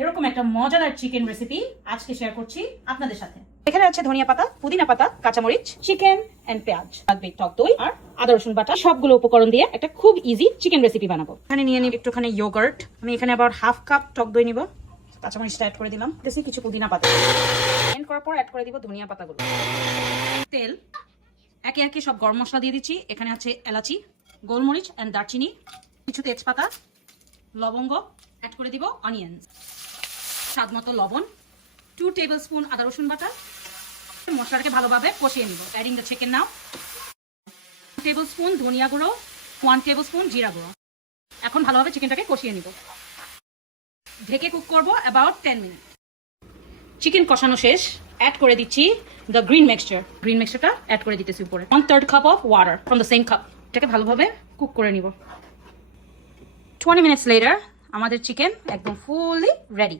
এরকম একটা মজাদার চিকেন রেসিপি আজকে শেয়ার করছি আপনাদের সাথে। এখানে আছে ধনিয়া পাতা, পুদিনা পাতা, কাঁচামরিচ, চিকেন এন্ড পেঁয়াজ, লাগবে টক দই আর আদা রসুন বাটা। সবগুলো উপকরণ দিয়ে একটা খুব ইজি চিকেন রেসিপি বানাবো। এখানে নিয়ে নিব একটুখানি ইয়োগার্ট। আমি এখানে আবার হাফ কাপ টক দই নিব। কাঁচামরিচটা অ্যাড করে দিলাম। দিছি কিছু পুদিনা পাতা। এন্ড করার পর অ্যাড করে দিব ধনিয়া পাতাগুলো। তেল, একে একে সব গরম মশলা দিয়ে দিচ্ছি। এখানে আছে এলাচি, গোলমরিচ এন্ড দারচিনি, কিছু তেজপাতা, লবঙ্গ, অ্যাড করে দিব অনিয়ন, স্বাদ মতো লবণ, 2 টেবিল স্পুন আদা রসুন বাটা। মশলাটাকে ভালোভাবে কষিয়ে নিব। Adding the chicken now. 1 table spoon ধনিয়া গুঁড়ো, 1 টেবিল স্পুন জিরা গুঁড়ো। এখন ভালোভাবে চিকেনটাকে কষিয়ে নিব। ঢেকে কুক করব অ্যাবাউট 10 মিনিট। চিকেন কষানো শেষ। অ্যাড করে দিচ্ছি দ্য গ্রিন মিক্সচার। গ্রিন মিক্সচারটা অ্যাড করে দিতেছি উপরে। 1/3 cup of water from the same cup. এটাকে ভালোভাবে কুক করে নিব। 20 মিনিটস লেটার আমাদের চিকেন একদম ফুললি রেডি।